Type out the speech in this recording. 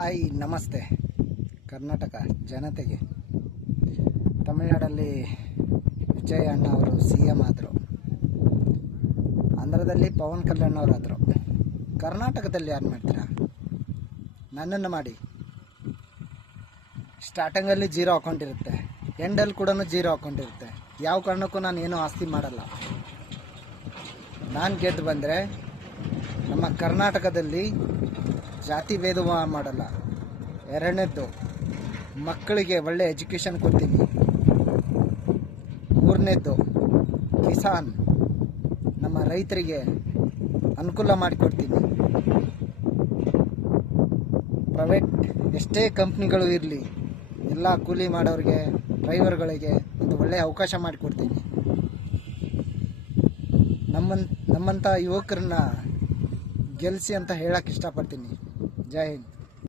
Hi ನಮಸ್ತೆ ಕರ್ನಾಟಕ ಜನತೆಗೆ. ತಮಿಳುನಾಡಲ್ಲಿ ವಿಜಯ್ ಅಣ್ಣ ಅವರು CM ಆದರು, ಆಂಧ್ರದಲ್ಲಿ ಪವನ್ ಕಲ್ಯಾಣ್ ಅವರು ಆದರು. ಕರ್ನಾಟಕದಲ್ಲಿ ಯಾರು ಮಾಡ್ತೀರಾ? ನನ್ನನ್ನು ಮಾಡಿ. ಸ್ಟಾರ್ಟಿಂಗಲ್ಲಿ 0 ಅಕೌಂಟ್ ಇರುತ್ತೆ, ಎಂಡಲ್ಲಿ ಕೂಡ 0 ಅಕೌಂಟ್ ಇರುತ್ತೆ. ಯಾವ ಕಾರಣಕ್ಕೂ ನಾನು ಏನೂ ಆಸ್ತಿ ಮಾಡಲ್ಲ. ನಾನು ಗೆದ್ದು ಬಂದರೆ ನಮ್ಮ ಕರ್ನಾಟಕದಲ್ಲಿ ಜಾತಿ ಭೇದ ಮಾಡಲ್ಲ. ಎರಡನೇದ್ದು, ಮಕ್ಕಳಿಗೆ ಒಳ್ಳೆ ಎಜುಕೇಷನ್ ಕೊಡ್ತೀನಿ. ಮೂರನೇದ್ದು, ಕಿಸಾನ್ ನಮ್ಮ ರೈತರಿಗೆ ಅನುಕೂಲ ಮಾಡಿಕೊಡ್ತೀನಿ. ಪ್ರೈವೇಟ್ ಎಷ್ಟೇ ಕಂಪ್ನಿಗಳು ಇರಲಿ, ಎಲ್ಲ ಕೂಲಿ ಮಾಡೋರಿಗೆ, ಡ್ರೈವರ್ಗಳಿಗೆ ಒಂದು ಒಳ್ಳೆಯ ಅವಕಾಶ ಮಾಡಿಕೊಡ್ತೀನಿ. ನಮ್ಮಂಥ ಯುವಕರನ್ನ ಗೆಲ್ಲಿಸಿ ಅಂತ ಹೇಳಕ್ಕೆ ಇಷ್ಟಪಡ್ತೀನಿ. ಜೈ ಹಿಂದ್.